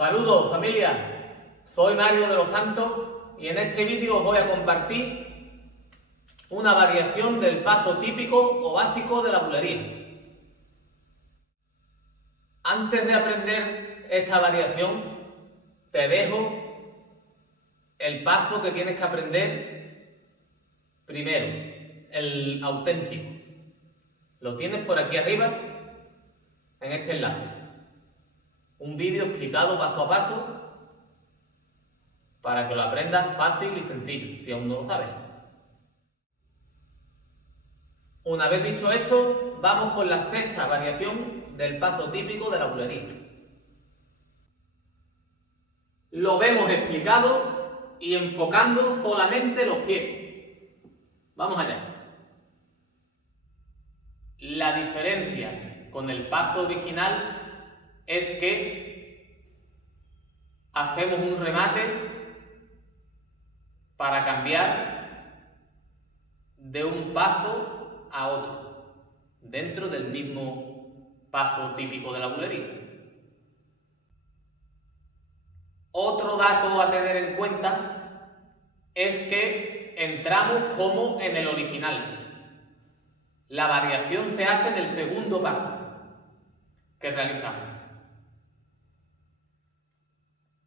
Saludos familia, soy Mario de los Santos y en este vídeo os voy a compartir una variación del paso típico o básico de la bulería. Antes de aprender esta variación, te dejo el paso que tienes que aprender primero, el auténtico. Lo tienes por aquí arriba en este enlace. Un vídeo explicado paso a paso para que lo aprendas fácil y sencillo, si aún no lo sabes. Una vez dicho esto, vamos con la sexta variación del paso típico de la bulería. Lo vemos explicado y enfocando solamente los pies. Vamos allá. La diferencia con el paso original es que hacemos un remate para cambiar de un paso a otro, dentro del mismo paso típico de la bulería. Otro dato a tener en cuenta es que entramos como en el original. La variación se hace en el segundo paso que realizamos.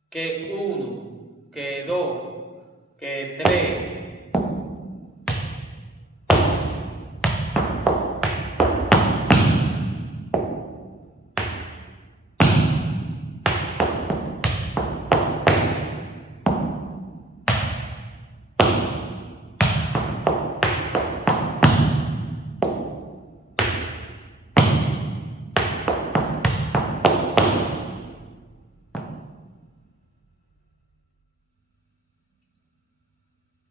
Que 1, que 2, que 3.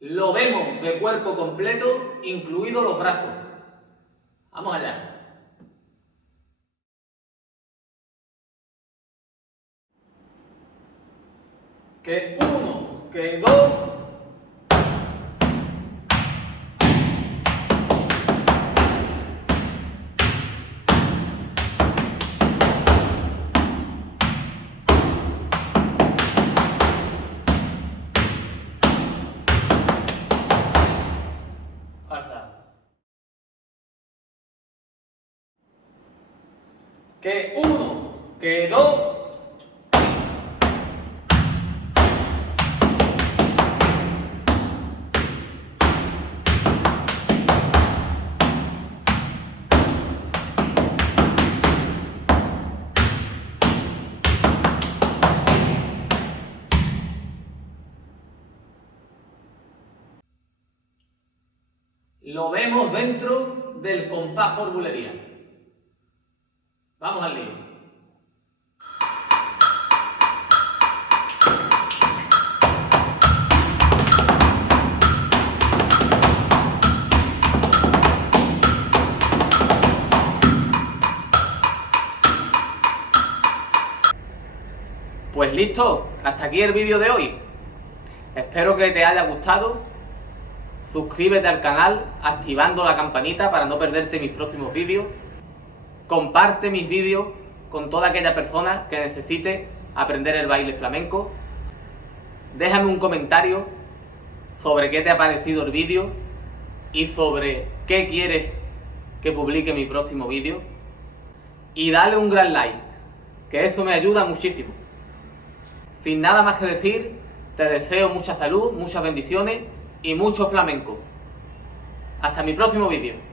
Lo vemos de cuerpo completo, incluidos los brazos. Vamos allá. Que 1, que 2. Que 1, que 2. Lo vemos dentro del compás por bulería. Vamos al lío. Pues listo, hasta aquí el vídeo de hoy. Espero que te haya gustado. Suscríbete al canal activando la campanita para no perderte mis próximos vídeos. Comparte mis vídeos con toda aquella persona que necesite aprender el baile flamenco. Déjame un comentario sobre qué te ha parecido el vídeo y sobre qué quieres que publique mi próximo vídeo. Y dale un gran like, que eso me ayuda muchísimo. Sin nada más que decir, te deseo mucha salud, muchas bendiciones y mucho flamenco. Hasta mi próximo vídeo.